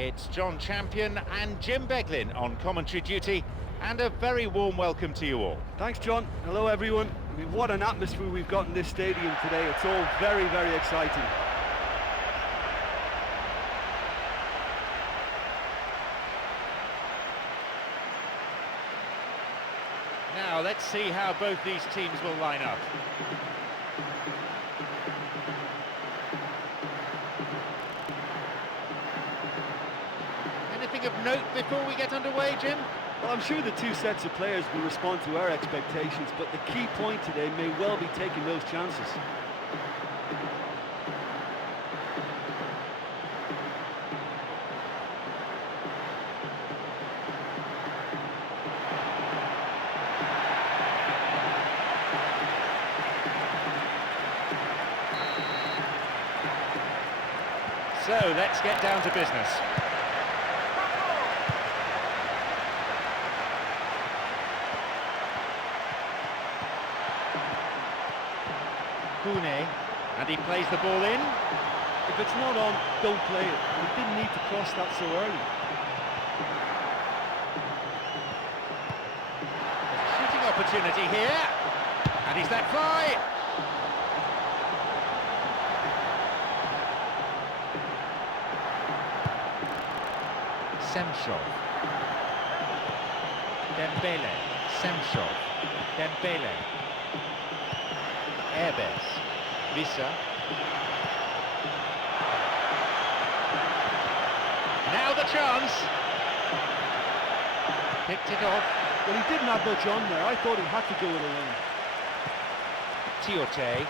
It's John Champion and Jim Beglin on commentary duty, and a very warm welcome to you all. Thanks, John. Hello, everyone. I mean, what an atmosphere we've got in this stadium today. It's all very, very exciting. Now, let's see how both these teams will line up. Anything of note before we get underway, Jim? Well, I'm sure the two sets of players will respond to our expectations, but the key point today may well be taking those chances. So, let's get down to business. Kune, and he plays the ball in. If it's not on, don't play it. We didn't need to cross that so early. Shooting opportunity here, and he's let fly. Semchov, Dembele, Semchov, Dembele, Erbes, Vissa. Now the chance. Picked it off. Well, he didn't have much on there. I thought he had to go it alone. Tiote.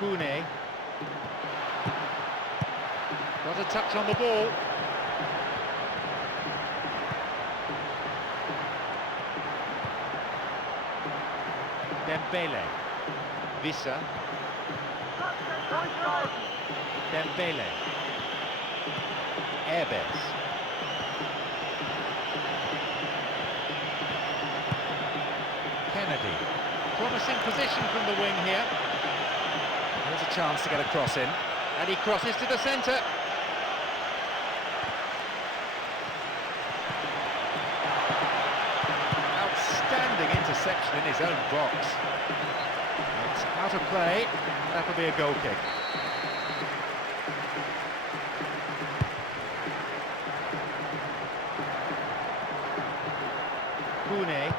Kune. Got a touch on the ball. Dembele. Vissa. Dembele. Erbes. Kennedy. Promising position from the wing here. There's a chance to get a cross in. And he crosses to the centre. Outstanding interception in his own box. It's out of play. That'll be a goal kick. Kune.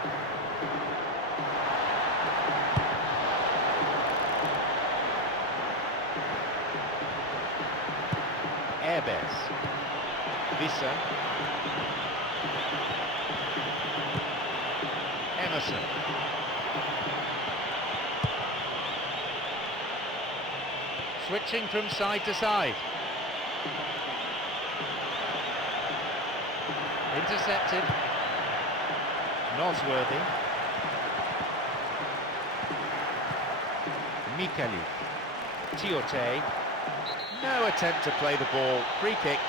Erbes. Vissa. Emerson. Switching from side to side. Intercepted. Nosworthy. Mikali. Tiote. No attempt to play the ball. Free kick.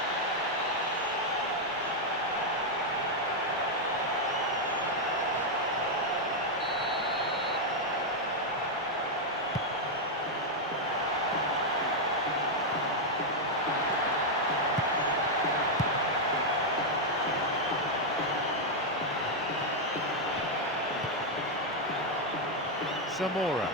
Zamora.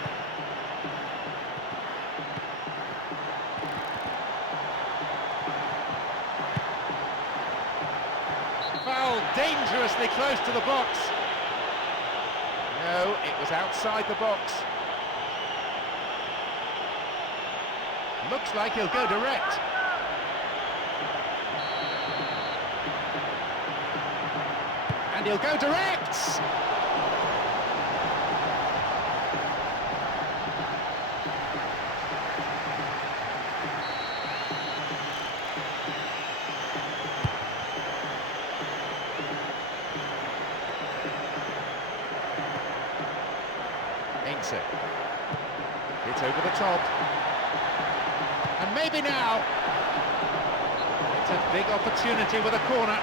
Foul dangerously close to the box. No, it was outside the box. Looks like he'll go direct. And he'll go direct! It's over the top. And maybe now. It's a big opportunity with a corner.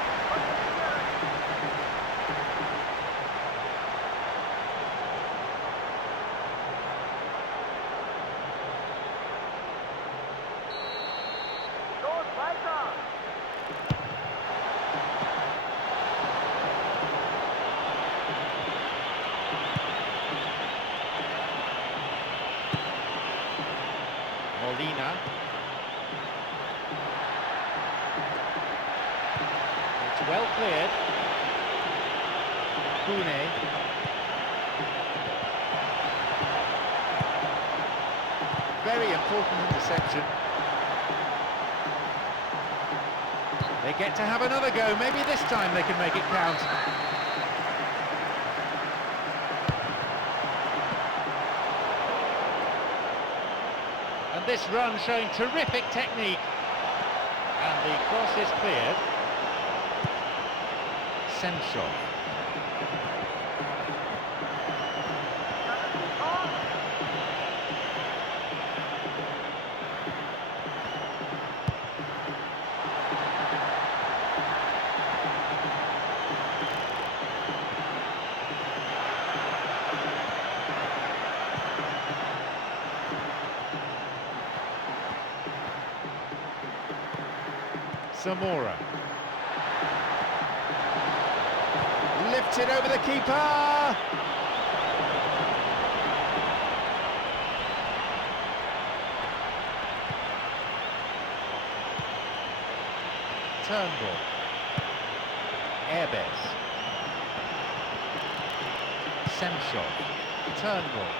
Well cleared. Kune. Very important interception. They get to have another go. Maybe this time they can make it count. And this run showing terrific technique. And the cross is cleared. Senshov. Zamora. Lifts it over the keeper! Turnbull. Airbes. Semshov. Turnbull.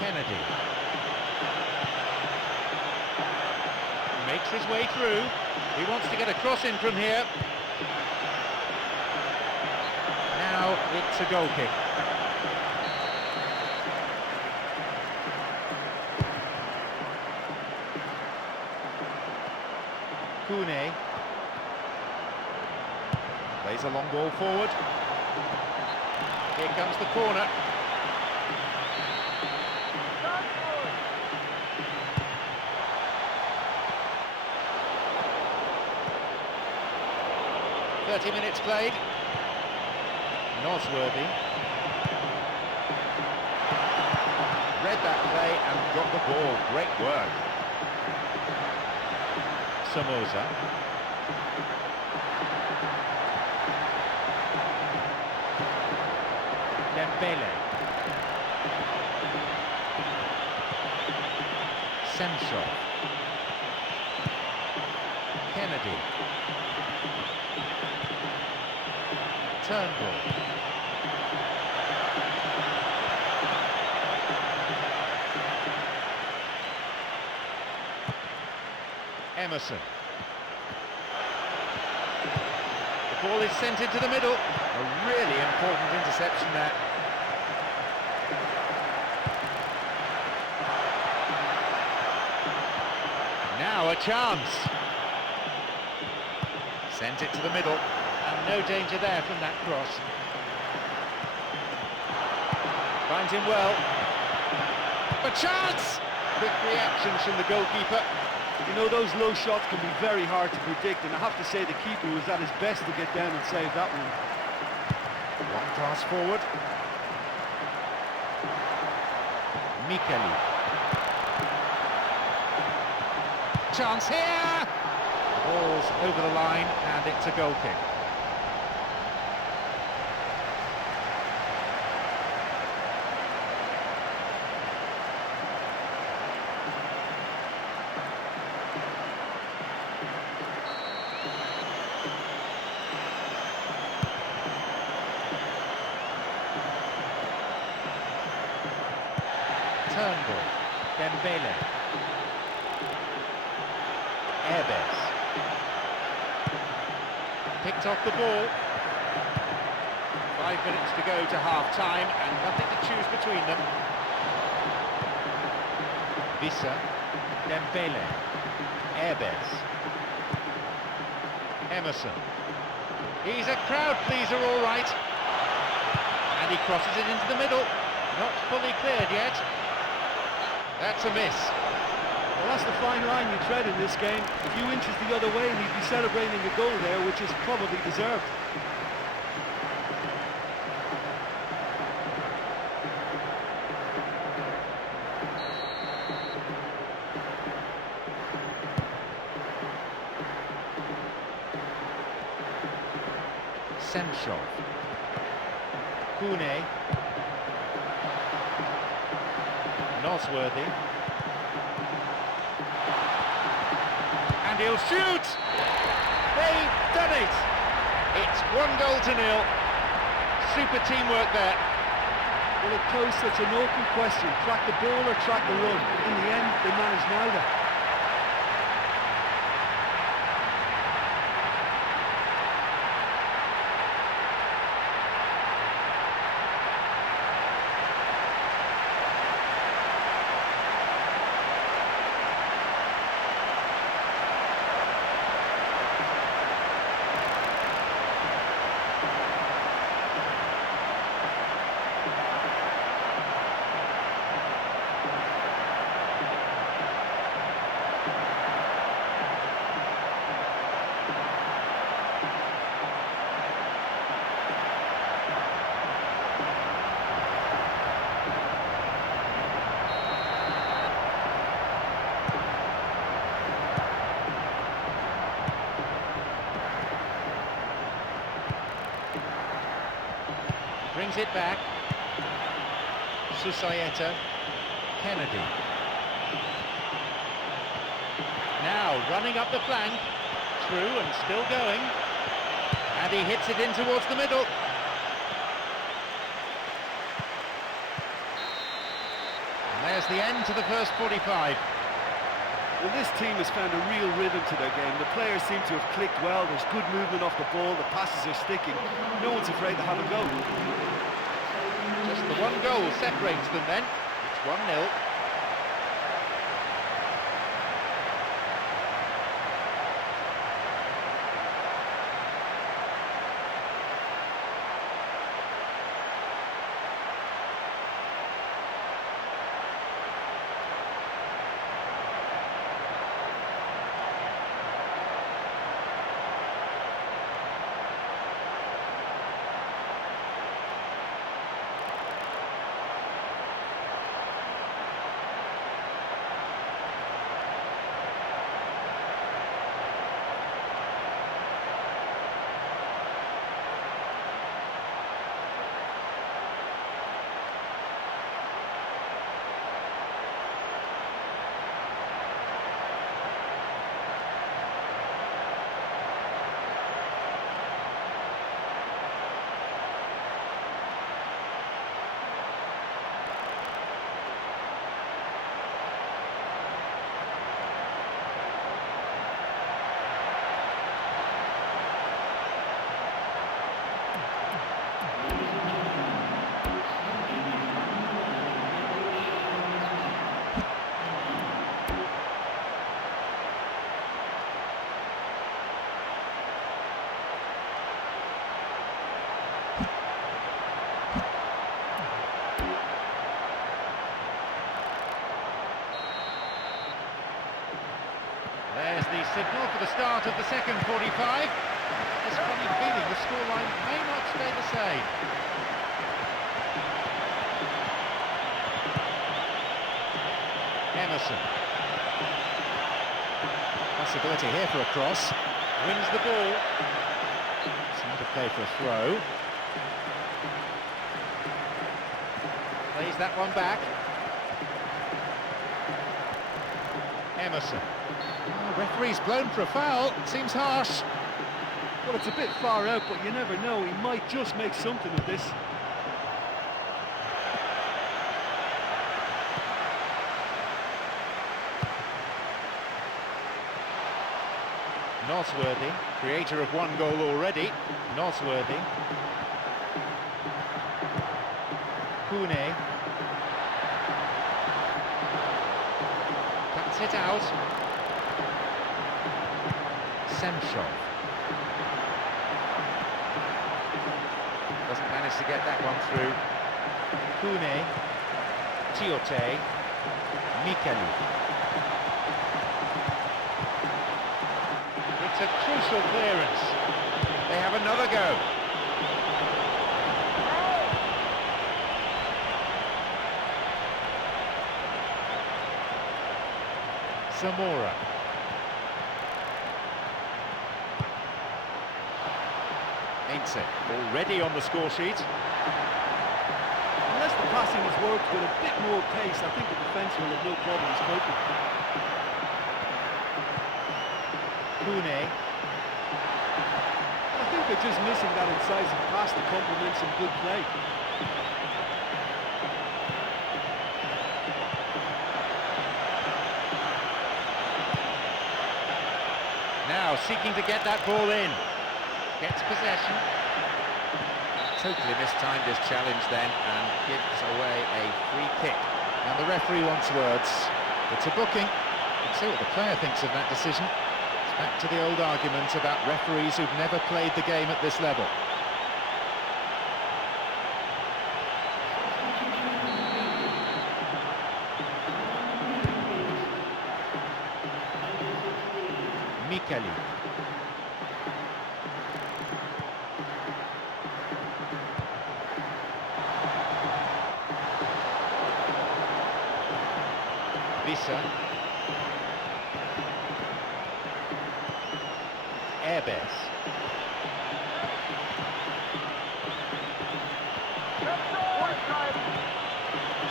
Kennedy. Makes his way through. He wants to get a cross in from here. Now it's a goal kick. Kune plays a long ball forward. Here comes the corner. "30 minutes played." Nosworthy read that play and got the ball. Great work. Somoza. Dembele. Senshov. Kennedy. Turnbull. Emerson. The ball is sent into the middle. A really important interception there. Now a chance. Sent it to the middle. And no danger there from that cross. Finds him well. A chance! Quick reactions from the goalkeeper. You know, those low shots can be very hard to predict, and I have to say the keeper was at his best to get down and save that one. One pass forward. Mikeli. Chance here! The ball's over the line and it's a goal kick. Turnbull. Dembele. Airbes. Picked off the ball. 5 minutes to go to half-time and nothing to choose between them. Vissa. Dembele. Airbes. Emerson. He's a crowd pleaser, all right. And he crosses it into the middle. Not fully cleared yet. That's a miss. Well, that's the fine line you tread in this game. A few inches the other way and he'd be celebrating a goal there, which is probably deserved. Senshov. Kune. Nosworthy. And he'll shoot! They've It's 1-0. Super teamwork there. Well, it posed such an open question, track the ball or track the run. In the end, they managed neither. Brings it back. Susayeta. Kennedy. Now running up the flank. Through and still going. And he hits it in towards the middle. And there's the end to the first 45. Well, this team has found a real rhythm to their game. The players seem to have clicked well. There's good movement off the ball. The passes are sticking. No one's afraid to have a go. Just the one goal separates them then. It's 1-0. There's the signal for the start of the second 45. This funny feeling the scoreline may not stay the same. Emerson. Possibility here for a cross. Wins the ball. Seems to play for a throw. Plays that one back. Emerson. Oh, referee's blown for a foul. Seems harsh. Well, it's a bit far out, but you never know. He might just make something of this. Nosworthy, creator of one goal already. Nosworthy. Kune. Cuts it out. Semshov. Doesn't manage to get that one through. Kune. Tiote. Mikalu. It's a crucial clearance. They have another go. Zamora. Ain't it? Already on the score sheet. Unless the passing has worked with a bit more pace, I think the defence will have no problems coping. Kune. I think they're just missing that incisive pass to complement some good play. Now seeking to get that ball in. Gets possession. Totally mistimed his challenge then and gives away a free kick. Now the referee wants words. It's a booking. Let's see what the player thinks of that decision. It's back to the old argument about referees who've never played the game at this level. Mikali. Visa. Airbus.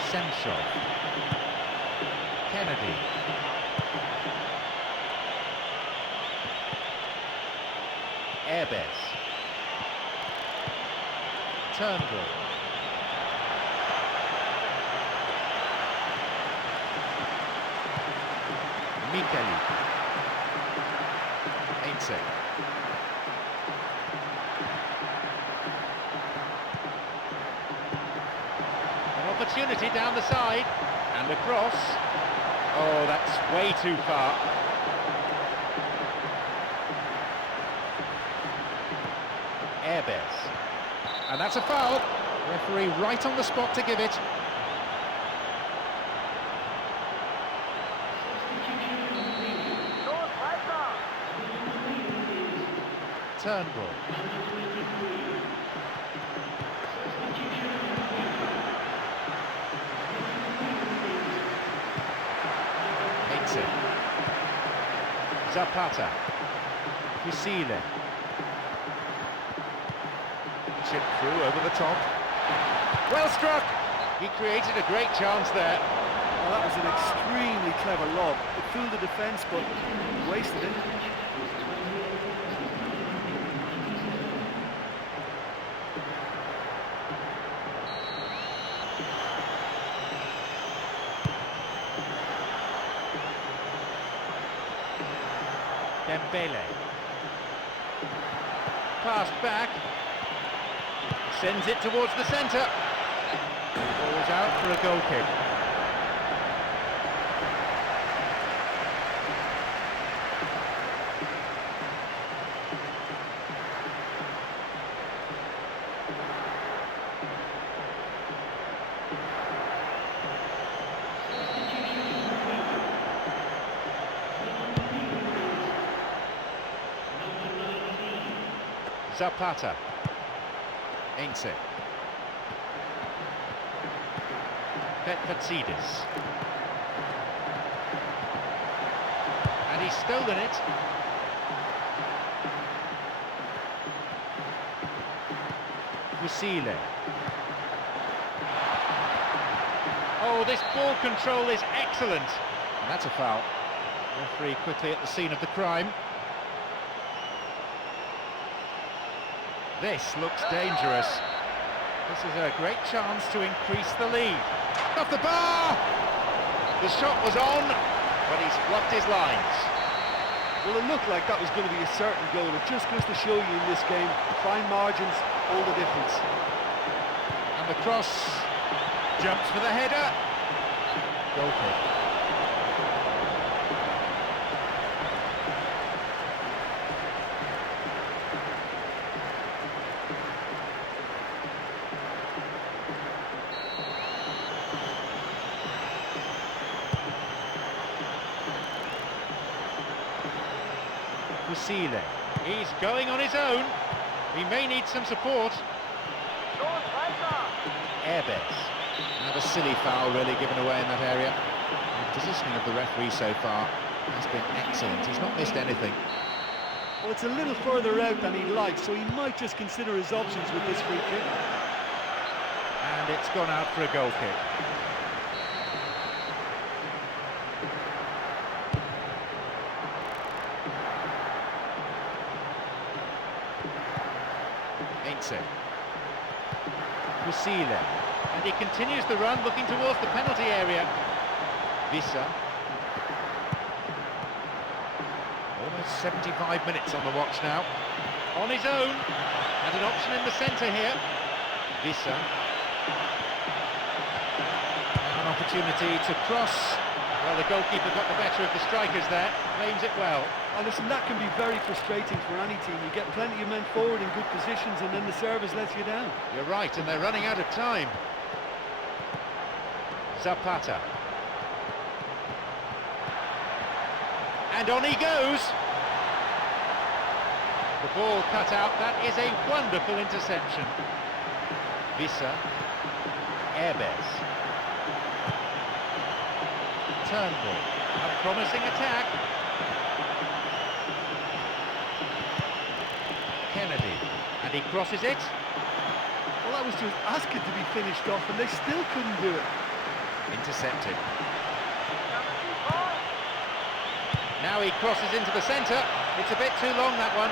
Semshov. Kennedy. Airbus. Turnbull. Mikali. Ainse. An opportunity down the side and across. Oh, that's way too far. Airbus. And that's a foul. Referee right on the spot to give it. Turnbull. Makes it. Zapata. Fusile. Chip through over the top. Well struck! He created a great chance there. Well, that was an extremely clever lob. It fooled the defence, but wasted it. Dembele. Passed back. Sends it towards the centre. Ball's out for a goal kick. Zapata. Ainse. Petfatsidis. And he's stolen it. Fusile. Oh, this ball control is excellent. And that's a foul. Referee quickly at the scene of the crime. This looks dangerous. This is a great chance to increase the lead. Off the bar! The shot was on, but he's blocked his lines. Well, it looked like that was going to be a certain goal. It just goes to show you in this game, fine margins, all the difference. And the cross jumps for the header. Goal kick. Fusile. He's going on his own. He may need some support. Airbus. Another silly foul really given away in that area. The positioning of the referee so far has been excellent. He's not missed anything. Well, it's a little further out than he'd like, so he might just consider his options with this free kick. And it's gone out for a goal kick. Ain't Pusile. And he continues the run, looking towards the penalty area. Visa. Almost 75 minutes on the watch now. On his own. And an option in the centre here. Visa. An opportunity to cross. Well, the goalkeeper got the better of the strikers there. Claims it well. Oh, listen, that can be very frustrating for any team. You get plenty of men forward in good positions and then the service lets you down. You're right, and they're running out of time. Zapata. And on he goes. The ball cut out. That is a wonderful interception. Visa. Airbez. Turnbull. A promising attack. Kennedy. And he crosses it. Well, that was just asking to be finished off and they still couldn't do it. Intercepted. Now he crosses into the centre. It's a bit too long, that one.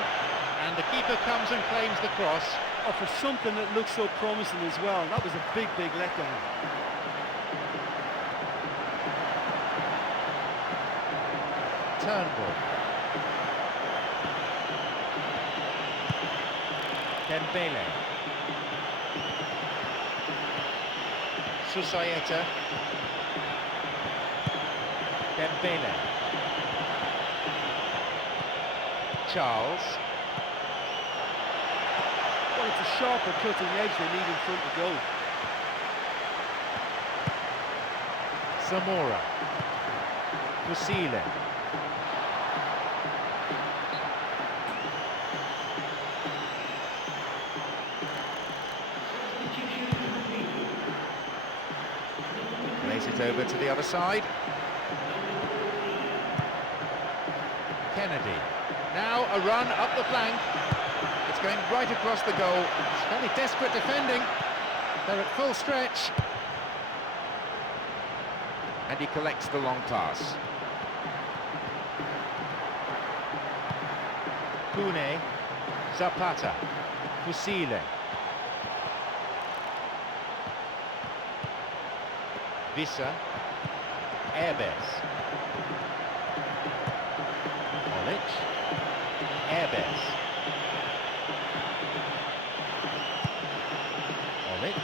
And the keeper comes and claims the cross. Oh, for something that looks so promising as well. That was a big, big letdown. Turnbull. Dembele. Susayeta. Dembele. Charles. Well, it's a sharper cutting edge they need in front of goal. Zamora. Pusile. Plays it over to the other side. Kennedy. Now a run up the flank. It's going right across the goal. It's fairly desperate defending. They're at full stretch. And he collects the long pass. Pune. Zapata. Pusile. Visa. Airbez. Olic. Airbez. Olic.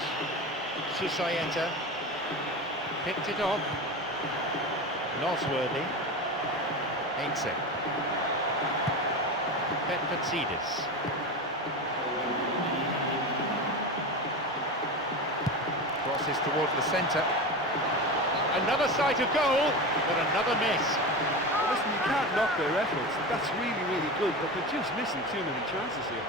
Susayeta. Picked it off. Nosworthy. Ain't Petfetsidis. Crosses towards the centre. Another sight of goal, but another miss. Well, listen, you can't knock their efforts. That's really, really good, but they're just missing too many chances here.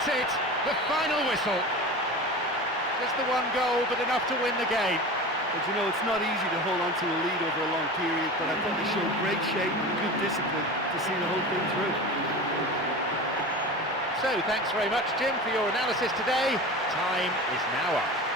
That's it, the final whistle. Just the one goal, but enough to win the game. But you know, it's not easy to hold on to a lead over a long period, but I thought they showed great shape and good discipline to see the whole thing through. So, thanks very much, Jim, for your analysis today. Time is now up.